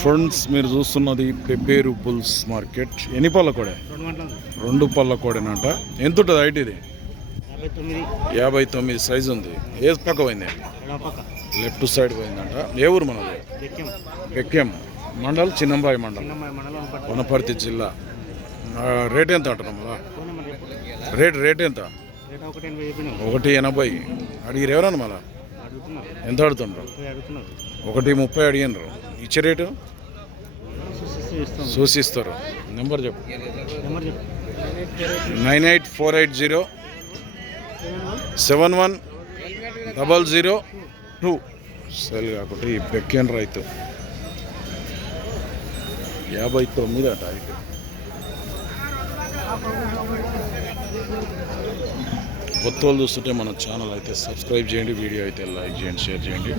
Friends మీరు చూస్తున్నది Pebbair bulls market. ఎన్ని పళ్ళ కోడే? 2 పళ్ళ కోడేనట. ఎంత ఉంటుంది హైట్? ఇది 59 సైజు ఉంది. ఏ పక్క పోయింది? లెఫ్ట్ సైడ్ పోయిందంట. ఏ ఊరు మనది? బెక్కెం మండల్, చిన్నంబాయి మండల్, వనపర్తి జిల్లా. రేట్ ఎంత అంటారు మళ్ళా? రేట్ ఎంత? 180 అడిగిరు. ఎవరన్నా మళ్ళా ఎంత అడుగుతుండ్రు? 130 అడిగినరు. ఇచ్చే రేటు చూసిస్తారు. నెంబర్ చెప్పు. 9848071002. సెల్ కాకుండా ఈ బెక్కెన్ రైతు 59 అట హైట్. కొత్త వాళ్ళు చూస్తుంటే మన ఛానల్ అయితే సబ్స్క్రైబ్ చేయండి, వీడియో అయితే లైక్ చేయండి, షేర్ చేయండి.